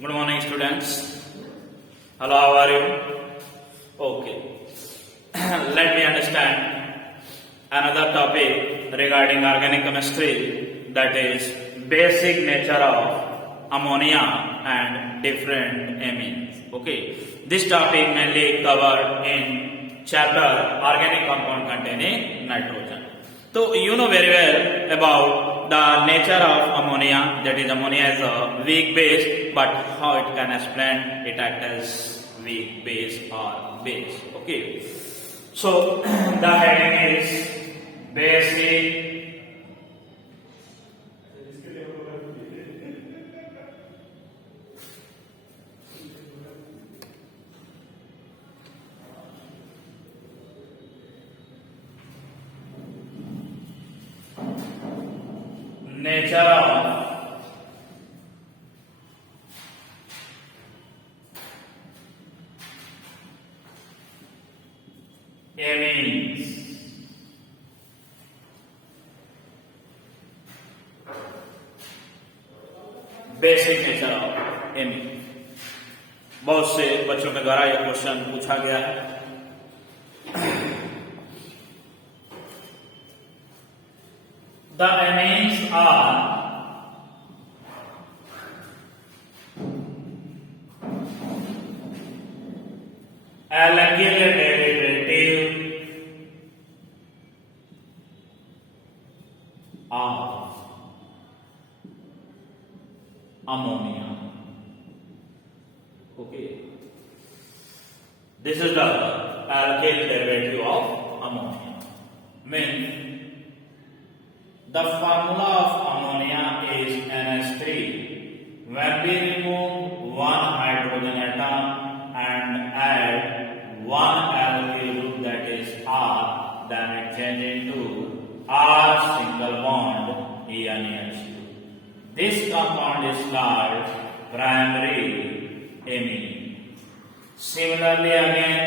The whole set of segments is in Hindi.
Good morning, students. Hello, how are you? Okay. Let me understand another topic regarding organic chemistry, that is basic nature of ammonia and different amines. Okay. This topic mainly covered in chapter organic compound containing nitrogen. So you know very well about the nature of ammonia, that is ammonia is a weak base, but how it can explain it act as weak base or base. Okay. So the heading is basic nature of amines. Basic nature of amine. बहुत से बच्चों के द्वारा यह क्वेश्चन पूछा गया है। The amines are alkyl derivative of ammonia. Okay, this is the alkyl derivative of ammonia. Means the formula of ammonia is NH3. When we remove one hydrogen atom and add one alkyl group, that is R, then it changes into R single bond NH2. This compound is called primary amine. Similarly again,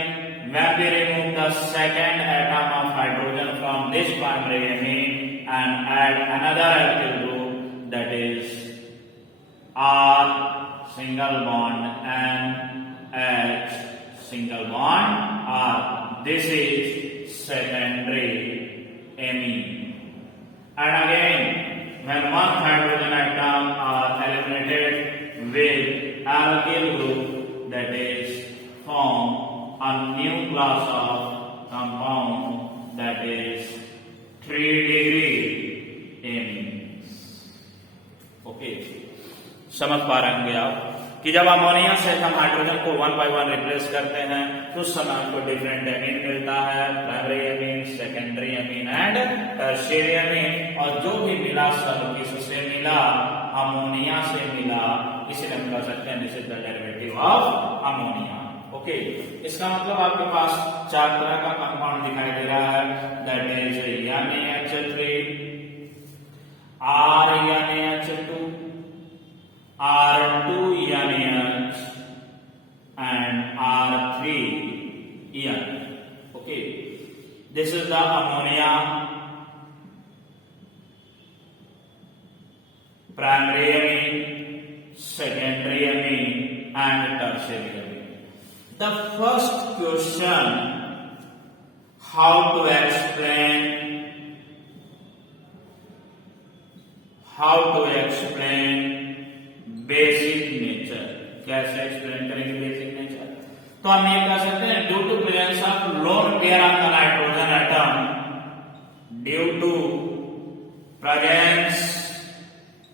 when we remove the second atom of hydrogen from this primary amine and add another alkyl group, that is R single bond NH single bond R. This is secondary amine. And again, when one hydrogen atom are eliminated with alkyl group, that is form a new class of compound, that is 3-degree amines. Okay, समझ पा रहे होंगे आप कि जब अमोनिया से हम हाइड्रोजन को 1 by 1 रिप्लेस करते हैं तो उस समय हमको डिफरेंट एमीन मिलता है, primary amine, secondary amine and tertiary amine. और जो भी मिला सब किससे मिला? अमोनिया से मिला। इसीलिए हम कह सकते हैं this is the derivative of ammonia. Okay, इसका मतलब आपके पास चार तरह का कंपाउंड दिखाई दे रहा है, that is NaH3, RNaH2, R2NaH and R3En. Okay, this is the ammonia, primary amine, secondary amine and tertiary amine. The first question, how to explain basic nature, कैसे एक्सप्लेन करेंगे बेसिक नेचर? तो हम ये कह सकते हैं due to presence of lone pair of the nitrogen atom, due to presence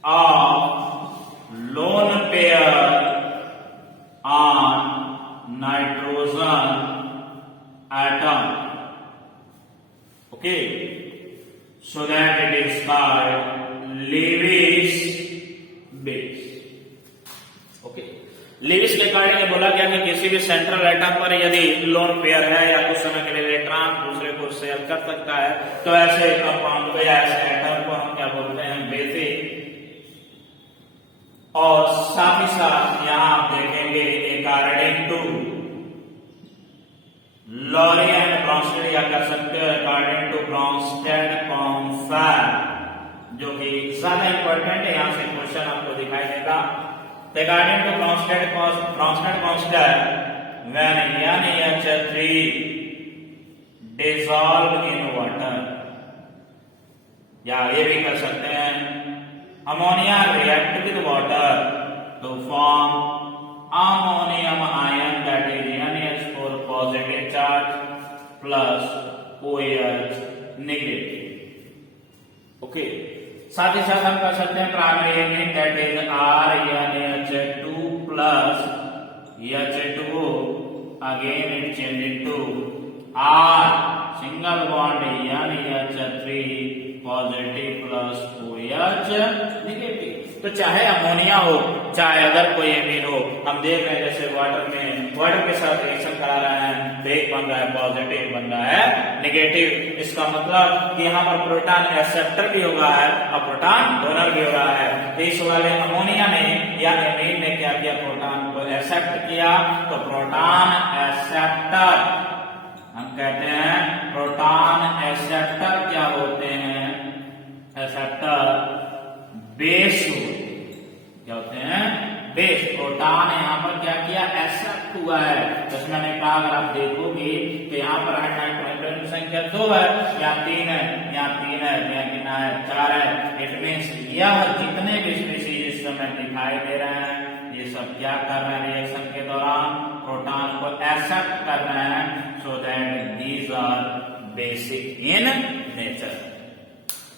of lone pair on nitrogen atom, okay, so that it is called Lewis base. Okay, Lewis के अकॉर्डिंग बोला गया कि किसी भी सेंट्रल एटम पर यदि लोन पेयर है या कुछ समय के लिए इलेक्ट्रॉन दूसरे को शेयर कर सकता है तो ऐसे कंपाउंड को या ऐसे एटम को हम क्या बोलते हैं? बेसिक। और साथ ही साथ यहां आप देखेंगे according to Lowry and Bronsted, या कह सकते हो अकॉर्डिंग टू ब्रॉन्स्टेड कॉन्फैक्ट, जो कि ज्यादा इंपॉर्टेंट है। यहां से क्वेश्चन आपको दिखाई देगा According to constant when NaCH3 dissolve in water, या ये भी कर सकते हैं ammonia react with water to form ammonium ion that is NH4 positive charge plus OH negative. Okay, साथ ही साथ हम कर सकते हैं primary amine that is RNH2 plus H2O, again it change into R single bond NH3 positive plus OH negative. तो चाहे अमोनिया हो चाहे अदर कोई एमिन हो, हम देख रहे हैं जैसे वाटर के साथ रिएक्शन करा रहे हैं तो एक बन रहा है पॉजिटिव, बन रहा है नेगेटिव। इसका मतलब कि यहाँ पर प्रोटॉन एक्सेप्टर भी होगा है और प्रोटॉन डोनर भी होगा है। तो इस वाले अमोनिया ने या एमिन ने क्या किया, प्रोटॉन को एक्सेप्ट किया। तो प्रोटॉन एक्सेप्टर हम कहते हैं, प्रोटॉन एक्सेप्टर क्या होते हैं, एक्सेप्टर बेस क्या होते हैं, बेस। प्रोटॉन यहाँ पर क्या किया, एक्सेप्ट हुआ है। जैसे मैंने कहा अगर आप देखोगे कि यहाँ पर नाइट्रोजन की संख्या 2 है, यहाँ 3 है, यहाँ 3 है, यहाँ कितना है, 4 है। इट मीन्स यह जितने भी स्पीशीज इस समय दिखाई दे रहे हैं ये सब क्या कर रहे हैं, रिएक्शन के दौरान प्रोटॉन को एक्सेप्ट कर रहे हैं। So that these are basic in nature.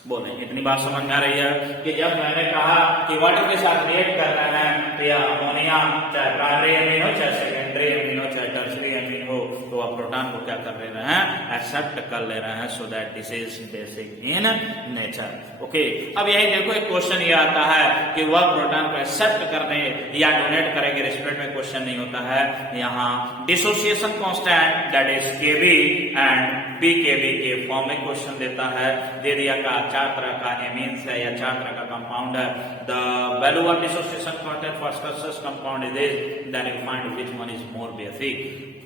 बोले इतनी बात समझ में आ रही है कि जब मैंने कहा कि वाटर के साथ रिएक्ट कर रहे हैं तो यह अमोनिया चाहे प्राइमरी एमिन हो चाहे सेकेंडरी एमिन हो चाहे टर्शियरी एमिन हो, तो आप प्रोटॉन को क्या कर ले रहे हैं, एक्सेप्ट कर ले रहे हैं। So that this is basic in nature. Okay, अब यही देखो एक क्वेश्चन ये आता है कि वह प्रोटॉन को एक्सेप्ट करने या डोनेट करेंगे, रेस्पिरेट में क्वेश्चन नहीं होता है। यहाँ dissociation constant that is KB and BKB के फॉर्म में क्वेश्चन देता है। दे दिया का 4 तरह का एमीन्स है या 4 तरह का कंपाउंड है। The value of dissociation constant for such compound is then you find which one is more basic.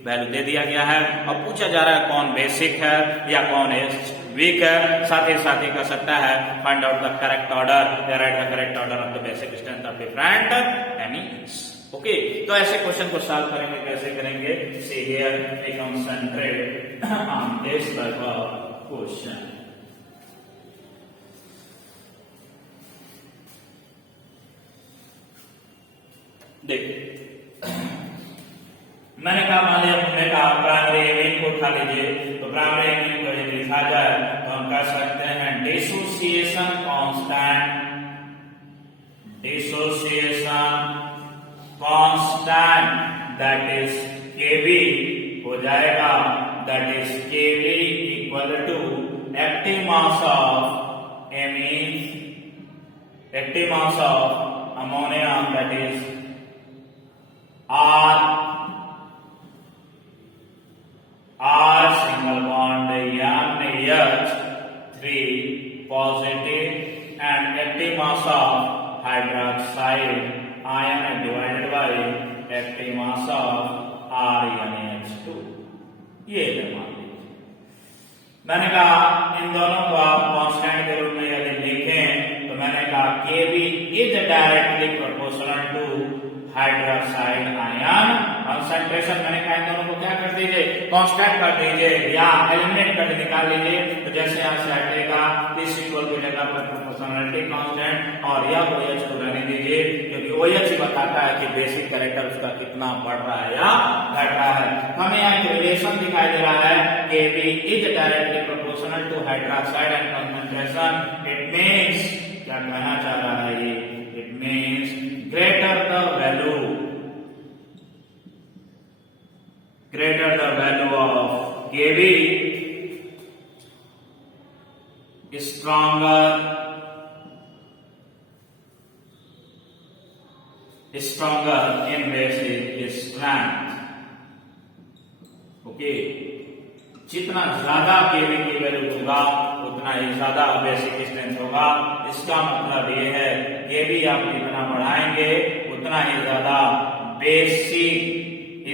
Value दे दिया गया है, अब पूछा जा रहा है कौन बेसिक है या कौन वीक है। साथ ही कर सकता है find out the correct order या write the correct order of the basic strength of different amines. Okay, तो ऐसे क्वेश्चन को सॉल्व करेंगे, कैसे करेंगे, see here we concentrate on this type of question. देखिए मैंने कहा मान लिया हमने कहा प्राइमरी एमिन को उठा लीजिए, तो प्राइमरी एमिन को यदि लिखा जाए तो हम कह सकते हैं dissociation constant that is Kb हो जाएगा, that is Kb equal to active mass of amine, active mass of ammonia that is R single bond NH3 positive and active mass of hydroxide ion divided by active mass of RNH2। ये मान लीजिए मैंने कहा इन दोनों को आप कांस्टेंट के रूप में यदि लिखें तो मैंने कहा Kb is directly proportional to hydroxide ion concentration. मैंने कहा इन दोनों को क्या कर दीजिए, कांस्टेंट कर दीजिए या एलिमिनेट कर निकाल लीजिए। तो जैसे यहाँ से हटेगा इस इक्वल की जगह पर प्रोपोर्शनलिटी कांस्टेंट और यह OH को रहने दीजिए, क्योंकि OH ही बताता है कि बेसिक कैरेक्टर उसका कितना बढ़ रहा है या घट रहा है। हमें यहाँ एक रिलेशन दिखाई दे रहा है Kb इज directly proportional to hydroxide and concentration. It means क्या कहना चाह रहा है ये, it means greater the value of Kb, stronger in basic strength। Okay, जितना ज्यादा Kb की वैल्यू होगा उतना ही ज्यादा बेसिक स्ट्रेंथ होगा। इसका मतलब ये है Kb आप जितना बढ़ाएंगे उतना ही ज्यादा बेसिक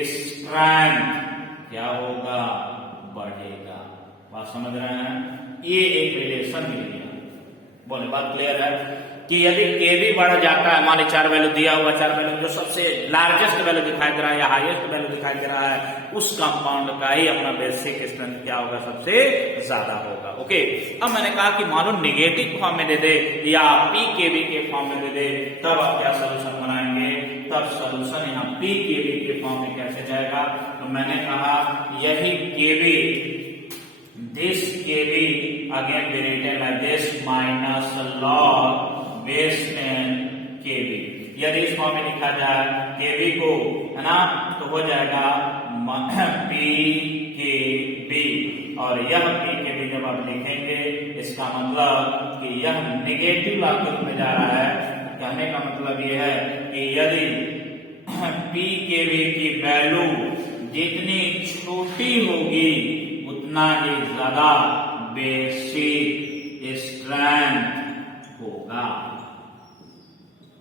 स्ट्रेंथ क्या होगा, बढ़ेगा। बात समझ रहे हैं, ये एक रिलेशन मिल गया। बोले बात क्लियर है। कि यदि के भी बढ़ जाता है, मान ली 4 वैल्यू दिया हुआ, 4 वैल्यू जो सबसे लार्जेस्ट वैल्यू दिखाई दे रहा है या हाईएस्ट वैल्यू दिखाई दे रहा है, उस कंपाउंड का ही अपना बेसिक स्ट्रेंथ क्या होगा, सबसे ज्यादा होगा। ओके, अब मैंने कहा कि मानो नेगेटिव फॉर्म में दे दे या पी के बी के फॉर्म में दे दे, तब आप क्या सोल्यूशन बनाएंगे, तब सोल्यूशन यहाँ पी के बी के फॉर्म में कैसे जाएगा। तो मैंने कहा यही के B, this kb again be written like this minus log base 10 kb। यदि इस फॉर्म में लिखा जाए kb को, है ना, तो हो जाएगा p के b, और यह p के b जब आप लिखेंगे इसका मतलब कि यह नेगेटिव लॉग के रूप में जा रहा है। कहने का मतलब यह है कि यदि p के b की वैल्यू जितनी छोटी होगी उतना ही ज्यादा बेसिक स्ट्रेंथ होगा।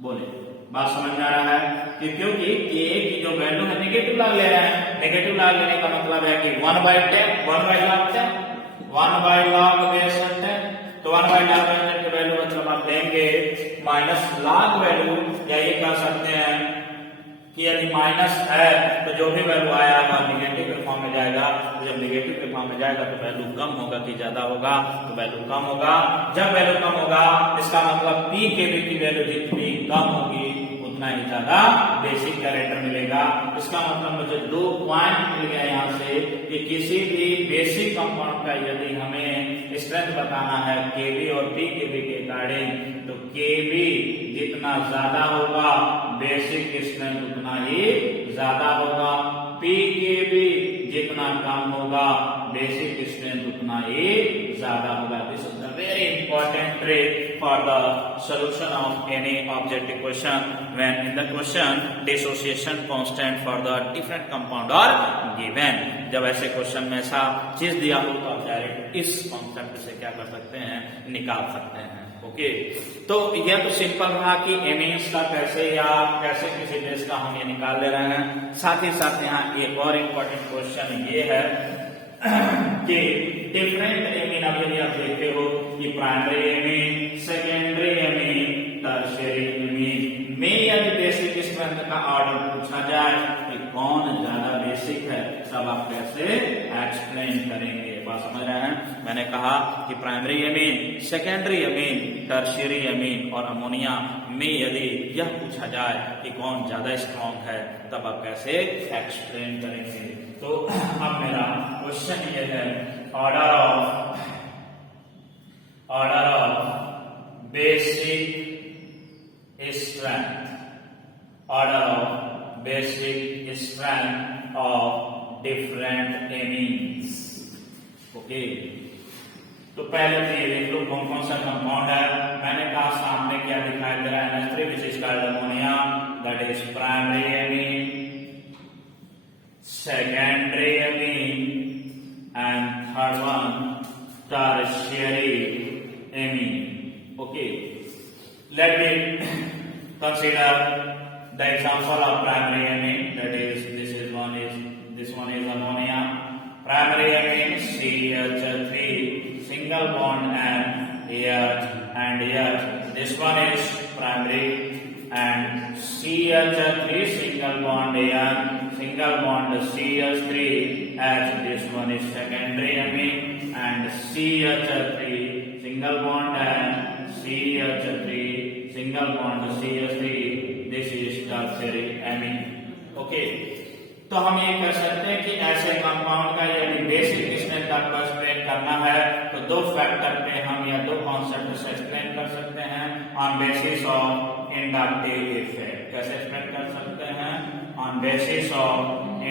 बोले बात समझ में आ रहा है कि क्योंकि के की जो वैल्यू है नेगेटिव लॉग ले रहे हैं, नेगेटिव लॉग लेने का मतलब है कि 1/10 1 log बेस 10, तो 1 log बेस 10 की वैल्यू मतलब आप लेंगे माइनस लॉग वैल्यू, या ये कह सकते हैं कि यदि माइनस है तो जो भी वैल्यू आया वह निगेटिव के फॉर्म में जाएगा। तो जब निगेटिव के फॉर्म में जाएगा तो वैल्यू कम होगा कि ज्यादा होगा, तो वैल्यू कम होगा। जब वैल्यू कम होगा इसका मतलब पी के बी की वैल्यू जितनी कम होगी उतना ही ज्यादा बेसिक कैरेक्टर मिलेगा। इसका मतलब मुझे 2 पॉइंट मिल गया यहाँ से कि किसी भी बेसिक कंपाउंड का यदि हमें स्ट्रेंथ बताना है केबी और पी के बी के अकॉर्डिंग, तो केबी जितना ज्यादा होगा बेसिक स्ट्रेंथ उतना ही ज्यादा होगा, पी के बी जितना कम होगा बेसिक स्ट्रेंथ उतना ही ज्यादा होगा। This is the very important trick for the solution of any objective question when in the question dissociation constant for the different compound are given। जब ऐसे क्वेश्चन में ऐसा चीज दिया हो तो आप डायरेक्ट इस कॉन्सेप्ट से क्या कर सकते हैं, निकाल सकते हैं। ओके, तो यह तो सिंपल रहा कि एमिन्स का कैसे या कैसे किसी बेस का हम ये निकाल ले रहे हैं। साथ ही साथ यहाँ एक और इम्पोर्टेंट क्वेश्चन ये है कि डिफरेंट एमीन, अब यदि आप देखते हो कि primary amine, secondary amine, tertiary amine में यदि बेसिक स्ट्रेंथ का ऑर्डर पूछा जाए कि कौन ज्यादा बेसिक है, तब आप कैसे एक्सप्लेन करेंगे। बात समझ रहे हैं। मैंने कहा कि primary amine, secondary amine, tertiary amine और अमोनिया में यदि यह पूछा जाए कि कौन ज्यादा स्ट्रॉन्ग है, तब आप कैसे एक्सप्लेन करेंगे। तो अब मेरा क्वेश्चन ये है, order of basic strength, order of basic strength of different amines. Okay, तो पहले तो ये देख लो कौन कौन सा कंपाउंड है। मैंने कहा सामने क्या दिखाई दे रहा है, NH3 which is called ammonia, that is primary amine, secondary amine and third one tertiary amine. Okay, let me consider the example of primary amine, that is this one is ammonia. Primary amine CH3 single bond and H. This one is primary, and CH3 single bond N, single bond CH3 H. This one is secondary amine, and CH3 single bond N, CH3 single bond CH3. This is tertiary amine. Okay, तो हम ये कह सकते हैं कि ऐसे कंपाउंड का यदि बेसिक स्ट्रेंथ आपको एक्सप्लेन करना है तो दो फैक्टर पे हम या दो कॉन्सेप्ट से एक्सप्लेन कर सकते हैं on basis of inductive effect. कैसे एक्सप्लेन कर सकते हैं? On basis of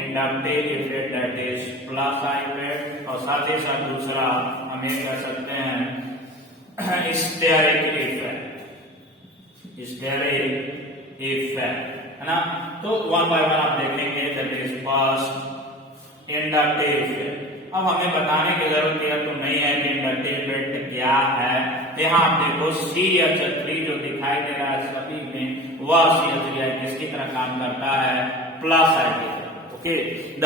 inductive effect, that is plus effect, और साथ ही साथ दूसरा हम ये कह सकते हैं स्टेरिक इफेक्ट, स्टेरिक इफेक्ट, है ना। तो वन बाय वन आप देखेंगे, that is first inductive effect. अब हमें बताने की जरूरत है तो नहीं है कि इंडक्टिव इफेक्ट क्या है। यहाँ आप देखो CH3 जो दिखाई दे रहा है सभी में, वह CH3 किसकी तरह काम करता है, प्लस आई की तरह। Okay, the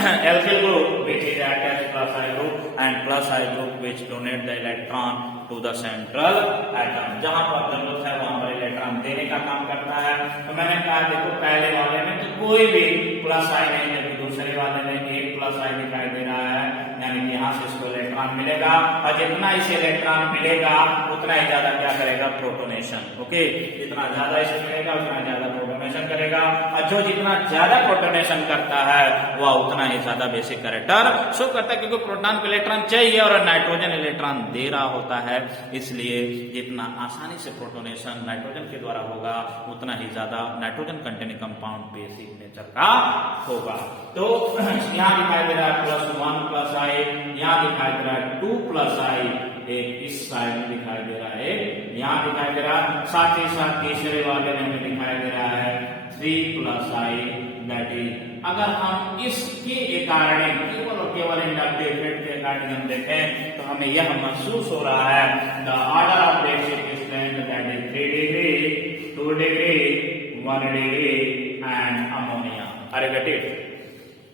alkyl group which is attached plus I group and plus I group which donate the electron to the central atom. जहां पर जरूरत है वहां पर इलेक्ट्रॉन देने का काम करता है। तो मैंने कहा देखो पहले वाले में तो कोई भी प्लस आई नहीं, जबकि दूसरे वाले में एक प्लस आई दिखाई दे रहा है, यानी कि यहाँ से इसको इलेक्ट्रॉन मिलेगा, और जितना इसे इलेक्ट्रॉन मिलेगा उतना ही ज्यादा क्या करेगा, प्रोटोनेशन। ओके, जितना ज्यादा इसे मिलेगा उतना ज्यादा प्रोटोनेशन करेगा, और जो जितना ज्यादा प्रोटोनेशन करता है वह उतना ही ज्यादा बेसिक कैरेक्टर शो करता है, क्योंकि प्रोटॉन को इलेक्ट्रॉन चाहिए और नाइट्रोजन इलेक्ट्रॉन दे रहा होता है। इसलिए जितना आसानी से प्रोटोनेशन नाइट्रोजन के द्वारा होगा उतना ही ज्यादा nitrogen containing compound basic nature का होगा। तो यहाँ दिखाई दे रहा है +1 प्लस आई, यहाँ दिखाई दे रहा है 2 प्लस आई, एक इस साइड में दिखाई दे रहा है, यहाँ दिखाई दे रहा है, साथ ही साथ तीसरे वाले में हमें दिखाई दे रहा है 3 प्लस आई, दैट इज अगर हम इसके कारण केवल और केवल इंडक्टिव इफेक्ट के कारण हम देखें तो हमें यह महसूस हो रहा है the order of basic strength that is 3 degree, 2 degree, 1 degree and ammonia. अरे बेटे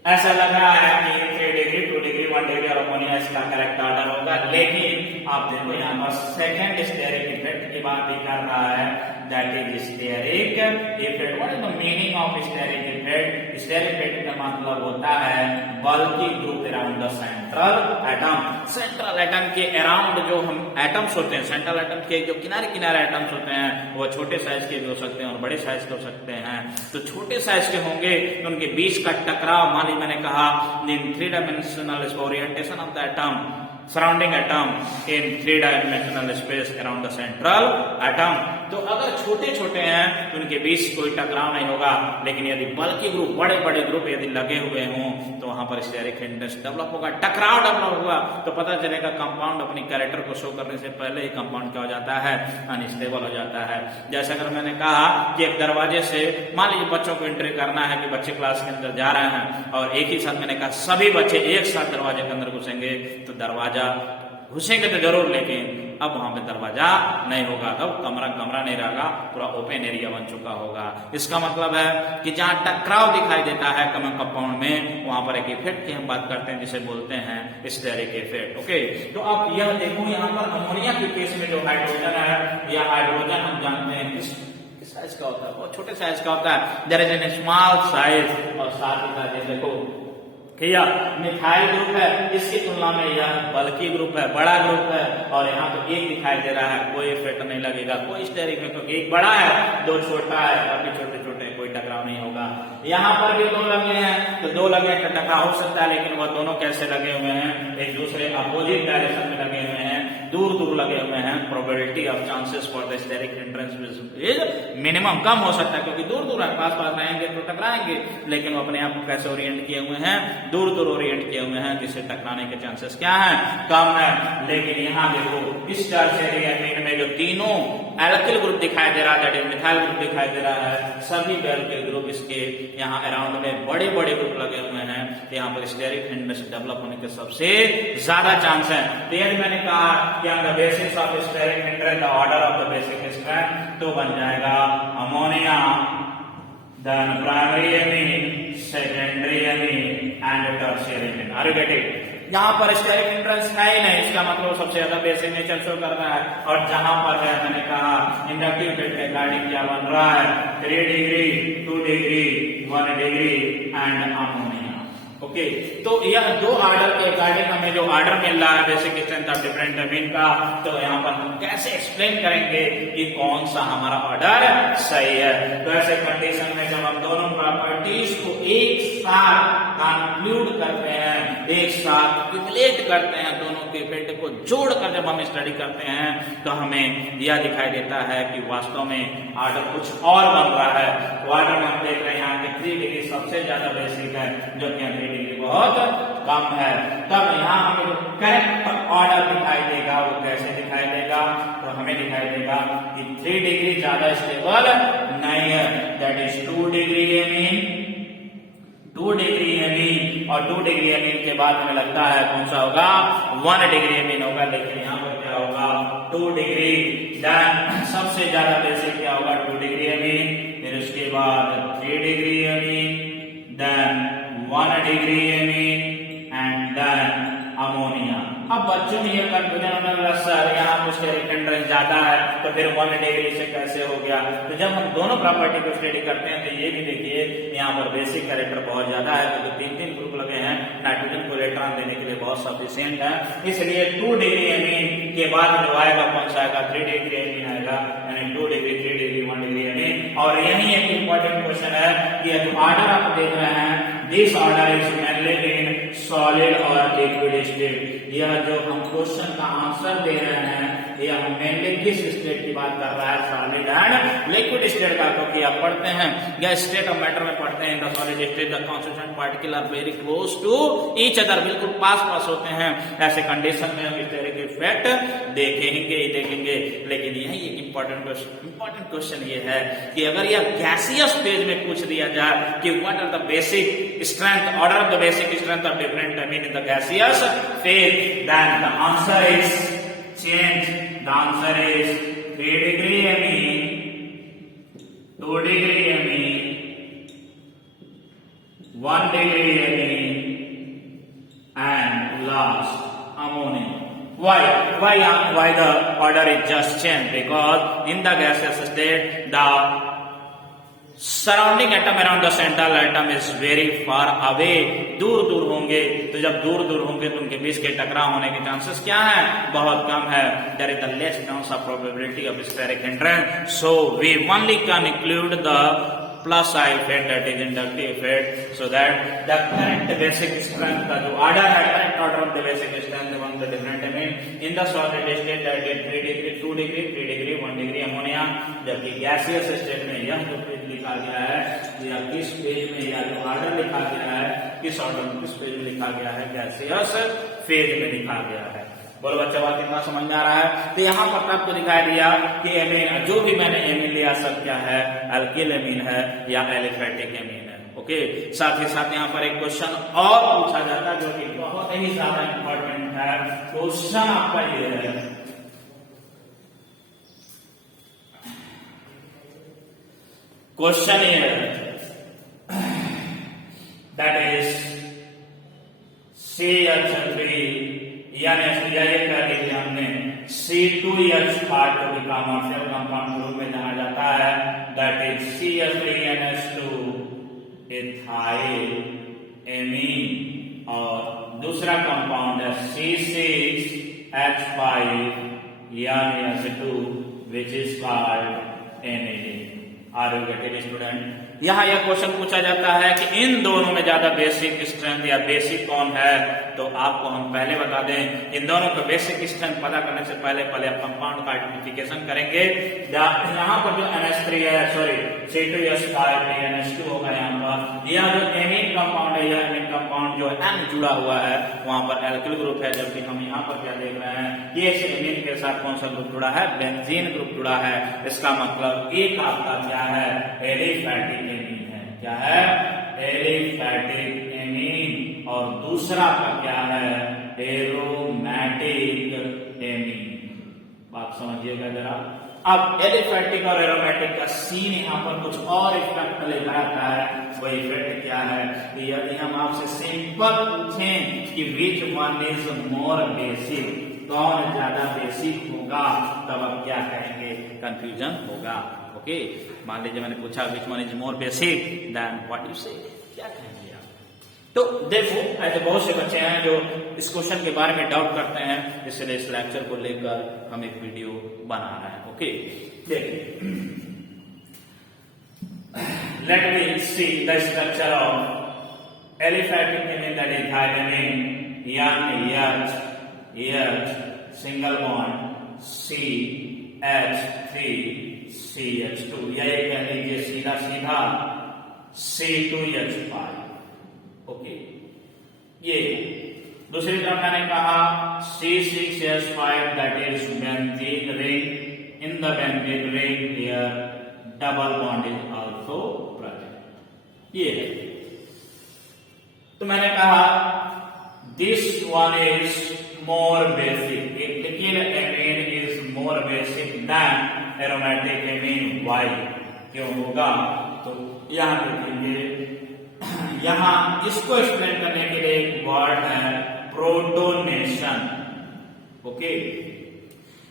ऐसा लग रहा है कि 3 डिग्री, 2 डिग्री, 1 डिग्री और अमोनिया इसका करेक्ट ऑर्डर होगा, लेकिन आप देखो यहाँ पर सेकेंड स्टेरिक इफेक्ट की बात भी कर रहा है, that is steric effect. What is the meaning of steric effect? Steric effect का मतलब होता है bulky group around the central atom. Central atom के अराउंड जो हम एटम्स होते हैं, सेंट्रल एटम के जो किनारे किनारे एटम्स होते हैं वो छोटे साइज के भी हो सकते हैं और बड़े साइज के हो सकते हैं। तो छोटे साइज के होंगे तो उनके बीच का टकराव, मान लीजिए मैंने कहा इन 3 dimensional orientation of the atom surrounding atom in 3 dimensional space around the central atom। तो अगर छोटे छोटे हैं तो उनके बीच कोई टकराव नहीं होगा, लेकिन यदि बल्कि ग्रुप, बड़े बड़े ग्रुप यदि लगे हुए हों तो वहां पर स्टेरिक हिंड्रेंस डेवलप होगा, टकराव डेवलप होगा। तो पता चलेगा कंपाउंड अपनी कैरेक्टर को शो करने से पहले ही कंपाउंड क्या हो जाता है, अनस्टेबल हो जाता है। जैसे अगर मैंने कहा कि एक दरवाजे से मान लीजिए बच्चों को एंट्री करना है कि बच्चे क्लास के अंदर जा रहे हैं और एक ही साथ मैंने कहा सभी बच्चे एक साथ दरवाजे के अंदर घुसेंगे, तो दरवाजा घुसेंगे तो जरूर, लेकिन अब वहां पे दरवाजा नहीं होगा, अब कमरा नहीं रहेगा, पूरा ओपन एरिया बन चुका होगा। इसका मतलब है कि जहां टकराव दिखाई देता है कंपाउंड में वहां पर एक इफेक्ट की हम बात करते हैं जिसे बोलते हैं स्टेरिक इफेक्ट। ओके, तो आप यह देखो यहाँ पर अमोनिया के केस में जो हाइड्रोजन है, यह हाइड्रोजन हम जानते हैं किस साइज का होता है, बहुत छोटे साइज का होता है, there is an small size. और साथ ही साथ ये देखो यह मिथाइल ग्रुप है, इसकी तुलना में यह बल्की ग्रुप है, बड़ा ग्रुप है, और यहाँ तो एक दिखाई दे रहा है, कोई इफेक्ट नहीं लगेगा, कोई स्टेरिक में, क्योंकि एक बड़ा है 2 छोटा है, काफी छोटे छोटे, कोई टकराव नहीं होगा। यहाँ पर भी 2 लगे हैं तो 2 लगे तो टकराव हो सकता है, लेकिन वह दोनों कैसे लगे हुए हैं, एक दूसरे अपोजिट डायरेक्शन में लगे हुए हैं, दूर दूर लगे हुए हैं। Probability of chances for the steric hindrance is minimum, कम हो सकता है, क्योंकि दूर दूर पास पास रहेंगे तो टकराएंगे, लेकिन वो अपने आप को कैसे ओरिएंट किए हुए हैं, दूर दूर ओरिएंट किए हुए हैं, जिससे टकराने के चांसेस क्या है, कम है। लेकिन यहाँ देखो इस टर्शियरी एमीन में जो तीनों एल्किल ग्रुप दिखाई दे रहा है, दैट इज मिथाइल ग्रुप दिखाई दे रहा है, सभी एल्किल ग्रुप इसके यहाँ अराउंड में बड़े बड़े ग्रुप लगे हुए हैं, तो यहाँ पर स्टेरिक हिंड्रेंस डेवलप होने के सबसे ज्यादा चांस है। तो यदि मैंने कहा कि on the basis of steric hindrance the order of the basic strength, तो बन जाएगा ammonia, then primary amine, secondary amine and tertiary amine। Are you getting? यहाँ पर स्टेरिक हिंड्रेंस है ही नहीं, इसका मतलब सबसे ज्यादा बेसिक नेचर शो कर रहा है। और जहां पर है मैंने कहा इंडक्टिव इफेक्ट के अकॉर्डिंग क्या बन रहा है, 3 degree, 2 degree, 1 degree and ammonia. Okay, तो यह 2 ऑर्डर के अकॉर्डिंग हमें जो ऑर्डर मिल रहा है basic strength of different amine का, तो यहाँ पर हम कैसे एक्सप्लेन करेंगे कि कौन सा हमारा ऑर्डर सही है। तो ऐसे कंडीशन में जब हम दोनों प्रॉपर्टीज को एक साथ कंक्लूड करते हैं, एक साथ क्यूमुलेट करते हैं, दोनों के इफेक्ट को जोड़कर जब हम स्टडी करते हैं तो हमें यह दिखाई देता है कि वास्तव में ऑर्डर कुछ और बन रहा है। ऑर्डर में हम देख रहे हैं यहाँ पे 3 डिग्री सबसे ज्यादा बेसिक है, जो कि 3 डिग्री बहुत कम है। तब यहाँ हमें जो करेक्ट ऑर्डर दिखाई देगा वो कैसे दिखाई देगा, तो हमें दिखाई देगा कि 3 डिग्री ज्यादा स्टेबल नहीं है, that is 2 degree amine, 2 degree amine, और 2 डिग्री एमीन के बाद हमें लगता है कौन सा होगा, 1 डिग्री एमीन होगा। लेकिन यहाँ पर क्या होगा, 2 डिग्री, देन सबसे ज्यादा बेसिक क्या होगा, 2 डिग्री एमीन, फिर उसके बाद 3 degree amine, then 1 degree amine and then ammonia. अब बच्चों में यह कंफ्यूजन होने वाला, सर यहाँ कुछ फिर 1 डिग्री से कैसे हो गया। तो जब हम दोनों प्रॉपर्टी को स्टडी करते हैं तो ये भी देखिए यहाँ पर बेसिक कैरेक्टर बहुत ज्यादा है, तो 3 ग्रुप लगे हैं, नाइट्रोजन को इलेक्ट्रॉन देने के लिए बहुत सफिशिएंट है। इसलिए 2 डिग्री एमीन के बाद जो आएगा कौन सा आएगा, 3 डिग्री एमीन आएगा, यानी 2 डिग्री 3 डिग्री 1 डिग्री एमीन। और यही एक इंपॉर्टेंट क्वेश्चन है कि जो ऑर्डर आप देख रहे हैं, this order is mainly in solid और लिक्विड स्टेट। यह जो हम क्वेश्चन का आंसर दे रहे हैं यह मेनली किस स्टेट की बात कर रहा है, सॉलिड एंड लिक्विड स्टेट का, क्योंकि आप पढ़ते हैं या स्टेट ऑफ मैटर में पढ़ते हैं the solid state the constituent particle are very close to each other, बिल्कुल पास होते हैं। ऐसे कंडीशन में हम स्टेरिक इफेक्ट देखेंगे ही देखेंगे। लेकिन यही एक इंपॉर्टेंट क्वेश्चन ये है कि अगर यह गैसियस फेज में पूछ दिया जाए कि what are the basic strength, order of the basic strength of different amine in the gaseous phase, then the answer is change. The answer is 3 degree amine, 2 degree amine, 1 degree amine, and last ammonia. Why the order is just changed? Because in the gaseous state, the surrounding atom around the central atom is very far away, दूर होंगे। तो जब दूर होंगे तो उनके बीच के टकराव होने के चांसेस क्या है, बहुत कम है। There is the less chance of probability of steric hindrance, so we only can include the plus I effect, that is inductive effect, so that the current basic strength का जो order है, current order of the basic strength among the different amine in the solid state that is 3 degree 2 degree 3 degree 1 degree ammonia, जबकि गैसियस स्टेट में यह जो पेज लिखा गया है या किस पेज में या जो ऑर्डर लिखा गया है, किस ऑर्डर में किस पेज में लिखा गया है, गैसियस फेज में लिखा गया है। बोलो बच्चा बात कितना समझ में आ रहा है। तो यहाँ पर आपको दिखाई दिया कि एमीन, जो भी मैंने एमीन लिया सब क्या है, अल्किल एमीन है या एलिफेटिक एमीन है। ओके, साथ ही साथ यहाँ पर एक क्वेश्चन और पूछा जाता है जो कि बहुत ही ज्यादा इंपॉर्टेंट है। क्वेश्चन आपका ये है, क्वेश्चन ये है दैट इज CH3 यानी ये कर लीजिए हमने C2H पार्ट को भी कॉमर्शियल कंपाउंड के रूप में जाना जाता है, that is CH3NH2 ethyl amine, और दूसरा कंपाउंड है C6H5 यानी H2 which is called NAD। Are you getting student? यहाँ यह क्वेश्चन पूछा जाता है कि इन दोनों में ज्यादा बेसिक स्ट्रेंथ या बेसिक कौन है, तो आपको हम पहले बता दें इन दोनों का बेसिक स्ट्रेंथ पता करने से पहले आप कंपाउंड का आइडेंटिफिकेशन करेंगे। यहाँ पर जो NH3 है, सॉरी C2H5NH2 होगा यहाँ पर, यह जो एमीन कंपाउंड है, यह एमीन कंपाउंड जो N जुड़ा हुआ है वहां पर एल्किल ग्रुप है, जबकि हम यहाँ पर क्या देख रहे हैं, ये एमीन के साथ कौन सा ग्रुप जुड़ा है, बेंजीन ग्रुप जुड़ा है। इसका मतलब एक आपका क्या है, एलिफैटिक एमीन है। क्या है, एलिफैटिक एमीन, और दूसरा का क्या है, एरोमेटिक एमीन। बात समझिएगा जरा। अब एलिफैटिक और एरोमेटिक का सीन यहाँ पर कुछ और इफेक्ट लेकर आता है। वो इफेक्ट क्या है, कि यदि हम आपसे सिंपल पूछें कि विच वन इज मोर बेसिक, कौन ज्यादा बेसिक होगा, तब आप क्या कहेंगे, कंफ्यूजन होगा। ओके, मान लीजिए मैंने पूछा which one is more basic, then what you say, क्या कहेंगे आप? तो देखो ऐसे बहुत से बच्चे हैं जो इस क्वेश्चन के बारे में डाउट करते हैं, इसलिए इस लेक्चर को लेकर हम एक वीडियो बना रहे हैं। ओके, देखिए, let me see the structure of aliphatic amine, that is thiamine, H single bond CH3CH2, या ये कह लीजिए सीधा C2H5। ओके, ये दूसरी तरफ मैंने कहा C6H5 that is benzene ring, in the benzene ring here double bond is also present. ये है, तो मैंने कहा this one is more basic, alkyl amine is more basic than aromatic amine. Why, क्यों होगा, तो यहां देखेंगे, यहां इसको एक्सप्लेन करने के लिए एक वर्ड है प्रोटोनेशन। ओके,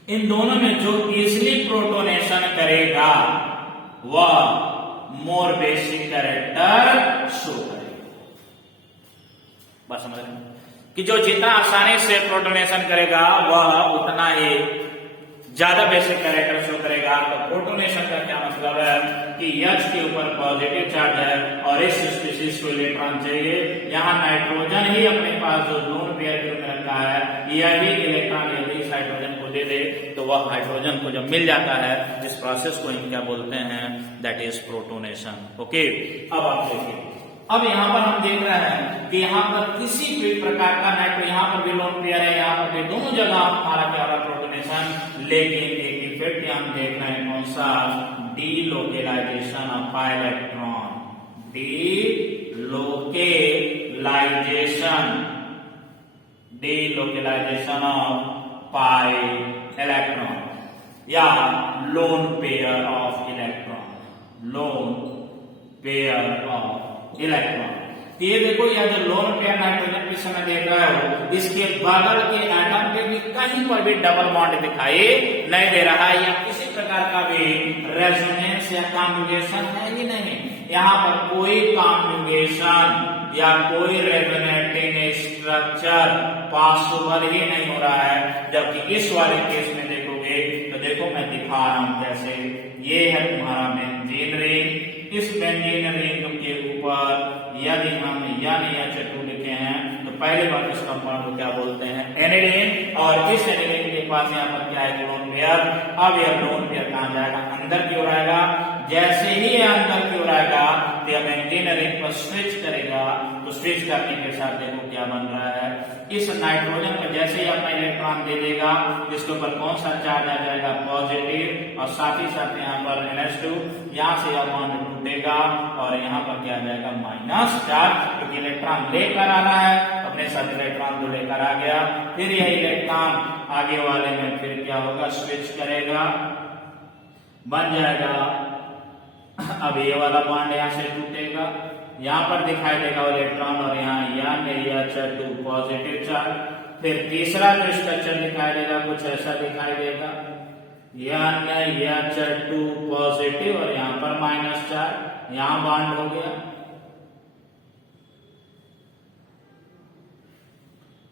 इन दोनों में जो इजिली प्रोटोनेशन करेगा वह मोर बेसिक कैरेक्टर शो करेगा। बात समझ रहे हैं कि जो जितना आसानी से प्रोटोनेशन करेगा वह उतना ही ज्यादा बेसिक कैरेक्टर शो करेगा। तो प्रोटोनेशन का क्या मतलब है कि H के ऊपर पॉजिटिव चार्ज है और इस स्पीशीज को इलेक्ट्रॉन चाहिए। यहाँ नाइट्रोजन ही अपने पास जो लोन पेयर के रूप में रखा है, यह भी इलेक्ट्रॉन यदि इस हाइड्रोजन को दे दे तो वह हाइड्रोजन को जब मिल जाता है, इस प्रोसेस को हम क्या बोलते हैं, दैट इज प्रोटोनेशन। ओके, अब आप देखिए, अब यहाँ पर हम देख रहे हैं कि यहाँ पर किसी भी प्रकार का नाइट्रो, यहाँ पर भी लोन पेयर है, यहाँ पर भी दोनों जगह हमारा क्या हो रहा है, प्रोटोनेशन। लेकिन एक इफेक्ट हम देख रहे हैं, कौन सा, delocalization of pi electron, delocalization of pi electron या lone pair of electron, lone pair of electron. तो ये देखो, यह जो लोन पेयर नाइट्रोजन के समय देख रहे हो, इसके बगल के एटम पे भी कहीं पर भी डबल बॉन्ड दिखाई नहीं दे रहा है, या किसी प्रकार का भी रेजोनेंस या कॉन्जुगेशन है ही नहीं। यहाँ पर कोई कॉन्जुगेशन या कोई रेजोनेटिंग स्ट्रक्चर पॉसिबल ही नहीं हो रहा है। जबकि इस वाले केस में देखोगे तो देखो, मैं दिखा रहा हूं कैसे। ये है तुम्हारा बेंजीन रिंग, इस बेंजीन रिंग के ऊपर यदि हम NaCl2 लिखे हैं तो पहले बार इस कंपाउंड को क्या बोलते हैं, एनिलीन। और इस एनिलीन के पास यहाँ पर क्या है, लोन पेयर। अब यह लोन पेयर कहाँ जाएगा, अंदर की ओर आएगा। जैसे ही यह अंदर की ओर आएगा तो यह बेंजीन रिंग पर स्विच करेगा। तो स्विच करने के साथ देखो क्या बन रहा है, इस नाइट्रोजन पर जैसे ही अपना इलेक्ट्रॉन दे देगा, इसके ऊपर कौन सा चार्ज आ जाएगा, पॉजिटिव। और साथ ही साथ यहाँ पर NH2, यहाँ से यह बॉन्ड टूटेगा और यहाँ पर क्या आ जाएगा, माइनस चार्ज, क्योंकि इलेक्ट्रॉन लेकर आ रहा है, अपने साथ इलेक्ट्रॉन को लेकर आ गया। फिर यह इलेक्ट्रॉन आगे वाले में फिर क्या होगा, स्विच करेगा, बन जाएगा। अब ये वाला बॉन्ड यहाँ से टूटेगा, यहाँ पर दिखाई देगा इलेक्ट्रॉन और यहाँ NaCl2 पॉजिटिव चार्ज। फिर तीसरा जो स्ट्रक्चर दिखाई देगा कुछ ऐसा दिखाई देगा, NaCl2 पॉजिटिव और यहाँ पर माइनस चार्ज, यहाँ बॉन्ड हो गया,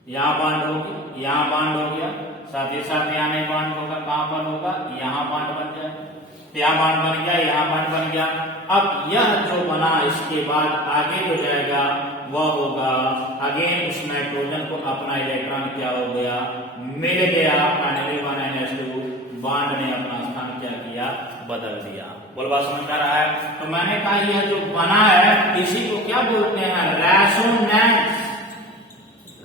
यहाँ बॉन्ड हो गया, यहाँ बॉन्ड हो गया, साथ ही साथ यहाँ नहीं बॉन्ड होगा, कहां पर होगा, यहाँ बॉन्ड बन जाएगा, यहाँ बॉन्ड बन गया, यहाँ बॉन्ड बन गया। अब यह जो बना, इसके बाद आगे जो जाएगा वह होगा अगेन उस नाइट्रोजन को अपना इलेक्ट्रॉन क्या हो गया, मिल गया, NH2 बॉन्ड ने अपना स्थान क्या किया, बदल दिया। बोल बात समझ आ रहा है। तो मैंने कहा यह जो बना है इसी को क्या बोलते हैं, रेजोनेंस,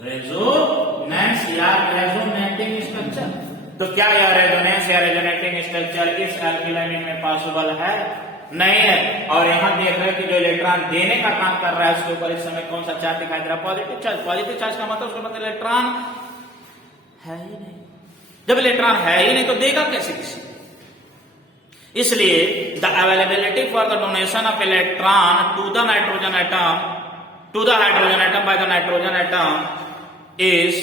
रेजोनेंस या रेजोनेटिंग स्ट्रक्चर। तो क्या यह रेजोनेंस या रेजोनेटिंग स्ट्रक्चर इस एल्किलाइन में पॉसिबल है, नहीं है। और यहाँ देख रहे हैं कि जो इलेक्ट्रॉन देने का काम कर रहा है उसके ऊपर इस समय कौन सा चार्ज दिखाई दे रहा है, पॉजिटिव चार्ज। पॉजिटिव चार्ज का मतलब उसके मतलब इलेक्ट्रॉन है ही नहीं। जब इलेक्ट्रॉन है ही नहीं तो देगा कैसे किसी। इसलिए the availability for the donation of electron to the nitrogen atom, to the hydrogen atom by the nitrogen atom is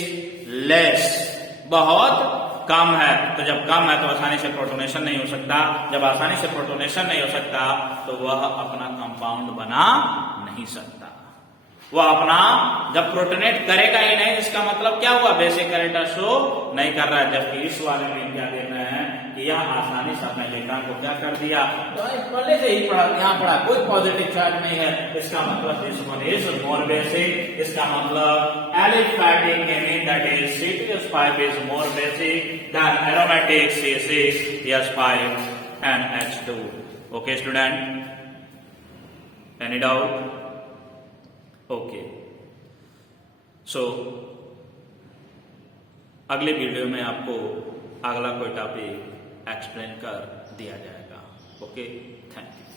less, बहुत कम है। तो जब कम है तो आसानी से प्रोटोनेशन नहीं हो सकता। जब आसानी से प्रोटोनेशन नहीं हो सकता तो वह अपना कंपाउंड बना नहीं सकता। वह अपना जब प्रोटोनेट करेगा ही नहीं, इसका मतलब क्या हुआ, बेसिक कैरेक्टर शो नहीं कर रहा है। जबकि इस वाले में क्या देख रहे हैं कि यह आसानी से अपने इलेक्ट्रॉन को क्या कर दिया, तो पहले से ही पढ़ा, यहाँ पढ़ा, कोई पॉजिटिव चार्ज नहीं है। इसका मतलब this one is more basic. इसका मतलब aliphatic mean that is C2H5 is more basic than aromatic C6H5 and H2. Okay student, any doubt? Okay, so अगले वीडियो में आपको अगला कोई टॉपिक एक्सप्लेन कर दिया जाएगा। Okay, thank you.